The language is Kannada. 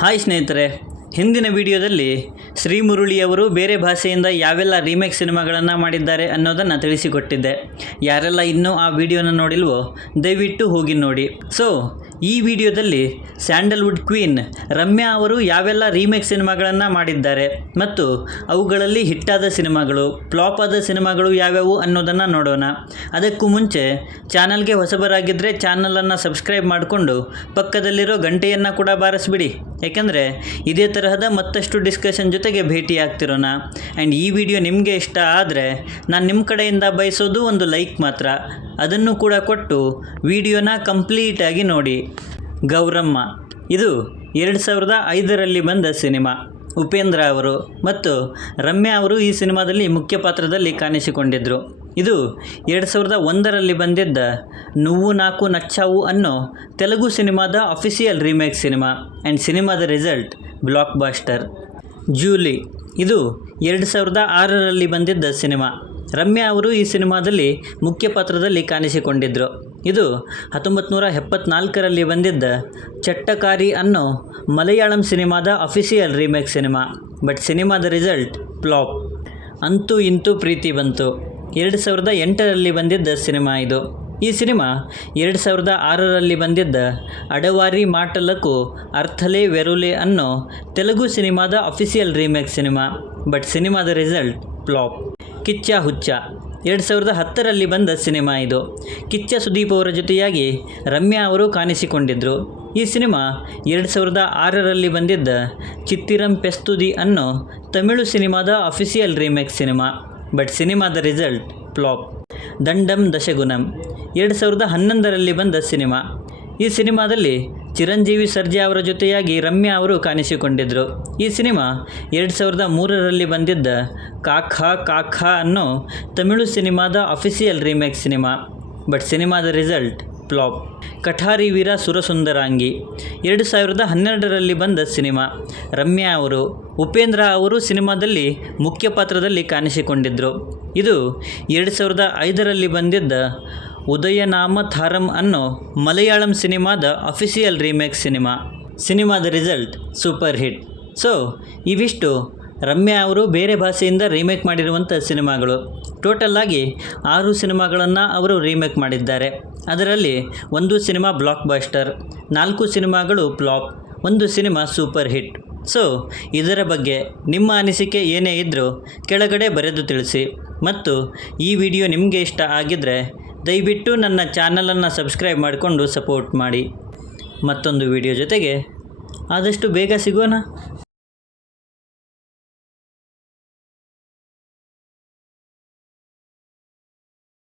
ಹಾಯ್ ಸ್ನೇಹಿತರೆ, ಹಿಂದಿನ ವಿಡಿಯೋದಲ್ಲಿ ಶ್ರೀ ಮುರಳಿಯವರು ಬೇರೆ ಭಾಷೆಯಿಂದ ಯಾವೆಲ್ಲ ರೀಮೇಕ್ ಸಿನಿಮಾಗಳನ್ನು ಮಾಡಿದ್ದಾರೆ ಅನ್ನೋದನ್ನು ತಿಳಿಸಿಕೊಟ್ಟಿದ್ದೆ. ಯಾರೆಲ್ಲ ಇನ್ನೂ ಆ ವಿಡಿಯೋನ ನೋಡಿಲ್ವೋ ದಯವಿಟ್ಟು ಹೋಗಿ ನೋಡಿ. ಸೊ ಈ ವಿಡಿಯೋದಲ್ಲಿ ಸ್ಯಾಂಡಲ್ವುಡ್ ಕ್ವೀನ್ ರಮ್ಯಾ ಅವರು ಯಾವೆಲ್ಲ ರೀಮೇಕ್ ಸಿನಿಮಾಗಳನ್ನು ಮಾಡಿದ್ದಾರೆ ಮತ್ತು ಅವುಗಳಲ್ಲಿ ಹಿಟ್ಟಾದ ಸಿನಿಮಾಗಳು, ಫ್ಲಾಪ್ ಆದ ಸಿನಿಮಾಗಳು ಯಾವ್ಯಾವು ಅನ್ನೋದನ್ನು ನೋಡೋಣ. ಅದಕ್ಕೂ ಮುಂಚೆ ಚಾನಲ್ಗೆ ಹೊಸಬರಾಗಿದ್ದರೆ ಚಾನಲನ್ನು ಸಬ್ಸ್ಕ್ರೈಬ್ ಮಾಡಿಕೊಂಡು ಪಕ್ಕದಲ್ಲಿರೋ ಗಂಟೆಯನ್ನು ಕೂಡ ಬಾರಿಸ್ಬಿಡಿ. ಯಾಕೆಂದರೆ ಇದೇ ತರಹದ ಮತ್ತಷ್ಟು ಡಿಸ್ಕಷನ್ ಜೊತೆಗೆ ಭೇಟಿ ಆಗ್ತಿರೋಣ. ಆ್ಯಂಡ್ ಈ ವಿಡಿಯೋ ನಿಮಗೆ ಇಷ್ಟ ಆದರೆ ನಾನು ನಿಮ್ಮ ಕಡೆಯಿಂದ ಬಯಸೋದು ಒಂದು ಲೈಕ್ ಮಾತ್ರ. ಅದನ್ನು ಕೂಡ ಕೊಟ್ಟು ವಿಡಿಯೋನ ಕಂಪ್ಲೀಟಾಗಿ ನೋಡಿ. ಗೌರಮ್ಮ ಇದು 2005ರಲ್ಲಿ ಬಂದ ಸಿನಿಮಾ. ಉಪೇಂದ್ರ ಅವರು ಮತ್ತು ರಮ್ಯಾ ಅವರು ಈ ಸಿನಿಮಾದಲ್ಲಿ ಮುಖ್ಯ ಪಾತ್ರದಲ್ಲಿ ಕಾಣಿಸಿಕೊಂಡಿದ್ದರು. ಇದು 2001ರಲ್ಲಿ ಬಂದಿದ್ದ ನುವ್ವು ನಾಕು ನಚ್ಚಾವು ಅನ್ನೋ ತೆಲುಗು ಸಿನಿಮಾದ ಅಫಿಷಿಯಲ್ ರೀಮೇಕ್ ಸಿನಿಮಾ. ಆ್ಯಂಡ್ ಸಿನಿಮಾದ ರಿಸಲ್ಟ್ ಬ್ಲಾಕ್ ಬಾಸ್ಟರ್. ಜೂಲಿ ಇದು 2006ರಲ್ಲಿ ಬಂದಿದ್ದ ಸಿನಿಮಾ. ರಮ್ಯಾ ಅವರು ಈ ಸಿನಿಮಾದಲ್ಲಿ ಮುಖ್ಯ ಪಾತ್ರದಲ್ಲಿ ಕಾಣಿಸಿಕೊಂಡಿದ್ದರು. ಇದು 1974ರಲ್ಲಿ ಬಂದಿದ್ದ ಚಟ್ಟಕಾರಿ ಅನ್ನೋ ಮಲಯಾಳಂ ಸಿನಿಮಾದ ಅಫಿಷಿಯಲ್ ರೀಮೇಕ್ ಸಿನಿಮಾ. ಬಟ್ ಸಿನಿಮಾದ ರಿಸಲ್ಟ್ ಫ್ಲಾಪ್. ಅಂತೂ ಇಂತೂ ಪ್ರೀತಿ ಬಂತು 2008ರಲ್ಲಿ ಬಂದಿದ್ದ ಸಿನಿಮಾ ಇದು. ಈ ಸಿನಿಮಾ 2006ರಲ್ಲಿ ಬಂದಿದ್ದ ಅಡವಾರಿ ಮಾಟలకు ಅರ್ಥಲೇ ವೆರುಲೆ ಅನ್ನೋ ತೆಲುಗು ಸಿನಿಮಾದ ಅಫಿಷಿಯಲ್ ರೀಮೇಕ್ ಸಿನಿಮಾ. ಬಟ್ ಸಿನಿಮಾದ ರಿಸಲ್ಟ್ ಫ್ಲಾಪ್. ಕಿಚ್ಚ ಹುಚ್ಚ 2010ರಲ್ಲಿ ಬಂದ ಸಿನಿಮಾ ಇದು. ಕಿಚ್ಚ ಸುದೀಪ್ ಅವರ ಜೊತೆಯಾಗಿ ರಮ್ಯಾ ಅವರು ಕಾಣಿಸಿಕೊಂಡಿದ್ದರು. ಈ ಸಿನಿಮಾ 2006ರಲ್ಲಿ ಬಂದಿದ್ದ ಚಿತ್ತಿರಂ ಪೆಸ್ತುದಿ ಅನ್ನೋ ತಮಿಳು ಸಿನಿಮಾದ ಅಫಿಷಿಯಲ್ ರೀಮೇಕ್ ಸಿನಿಮಾ. ಬಟ್ ಸಿನಿಮಾದ ರಿಸಲ್ಟ್ ಫ್ಲಾಪ್. ದಂಡಂ ದಶಗುಣಂ 2011ರಲ್ಲಿ ಬಂದ ಸಿನಿಮಾ. ಈ ಸಿನಿಮಾದಲ್ಲಿ ಚಿರಂಜೀವಿ ಸರ್ಜಾ ಅವರ ಜೊತೆಯಾಗಿ ರಮ್ಯಾ ಅವರು ಕಾಣಿಸಿಕೊಂಡಿದ್ದರು. ಈ ಸಿನಿಮಾ 2003ರಲ್ಲಿ ಬಂದಿದ್ದ ಕಾಖಾ ಕಾಖಾ ಅನ್ನೋ ತಮಿಳು ಸಿನಿಮಾದ ಅಫಿಷಿಯಲ್ ರೀಮೇಕ್ ಸಿನಿಮಾ. ಬಟ್ ಸಿನಿಮಾದ ರಿಸಲ್ಟ್ ಫ್ಲಾಪ್. ಕಠಾರಿ ವೀರ ಸುರಸುಂದರಾಂಗಿ 2012ರಲ್ಲಿ ಬಂದ ಸಿನಿಮಾ. ರಮ್ಯಾ ಅವರು, ಉಪೇಂದ್ರ ಅವರು ಸಿನಿಮಾದಲ್ಲಿ ಮುಖ್ಯ ಪಾತ್ರದಲ್ಲಿ ಕಾಣಿಸಿಕೊಂಡಿದ್ದರು. ಇದು 2005ರಲ್ಲಿ ಬಂದಿದ್ದ ಉದಯನಾಮ ಥಾರಂ ಅನ್ನೋ ಮಲಯಾಳಂ ಸಿನಿಮಾದ ಅಫಿಷಿಯಲ್ ರೀಮೇಕ್ ಸಿನಿಮಾ. ಸಿನಿಮಾದ ರಿಸಲ್ಟ್ ಸೂಪರ್ ಹಿಟ್. ಸೊ ಇವಿಷ್ಟು ರಮ್ಯಾ ಅವರು ಬೇರೆ ಭಾಷೆಯಿಂದ ರೀಮೇಕ್ ಮಾಡಿರುವಂಥ ಸಿನಿಮಾಗಳು. ಟೋಟಲ್ಲಾಗಿ 6 ಸಿನಿಮಾಗಳನ್ನು ಅವರು ರೀಮೇಕ್ ಮಾಡಿದ್ದಾರೆ. ಅದರಲ್ಲಿ 1 ಸಿನಿಮಾ ಬ್ಲಾಕ್ ಬಾಸ್ಟರ್, 4 ಸಿನಿಮಾಗಳು flop, 1 cinema super hit. So ಇದರ ಬಗ್ಗೆ ನಿಮ್ಮ ಅನಿಸಿಕೆ ಏನೇ ಇದ್ದರೂ ಕೆಳಗಡೆ ಬರೆದು ತಿಳಿಸಿ. ಮತ್ತು ಈ ವಿಡಿಯೋ ನಿಮಗೆ ಇಷ್ಟ ಆಗಿದ್ದರೆ ದಯವಿಟ್ಟು ನನ್ನ ಚಾನಲನ್ನು ಸಬ್ಸ್ಕ್ರೈಬ್ ಮಾಡಿಕೊಂಡು ಸಪೋರ್ಟ್ ಮಾಡಿ. ಮತ್ತೊಂದು ವಿಡಿಯೋ ಜೊತೆಗೆ ಆದಷ್ಟು ಬೇಗ ಸಿಗೋಣ.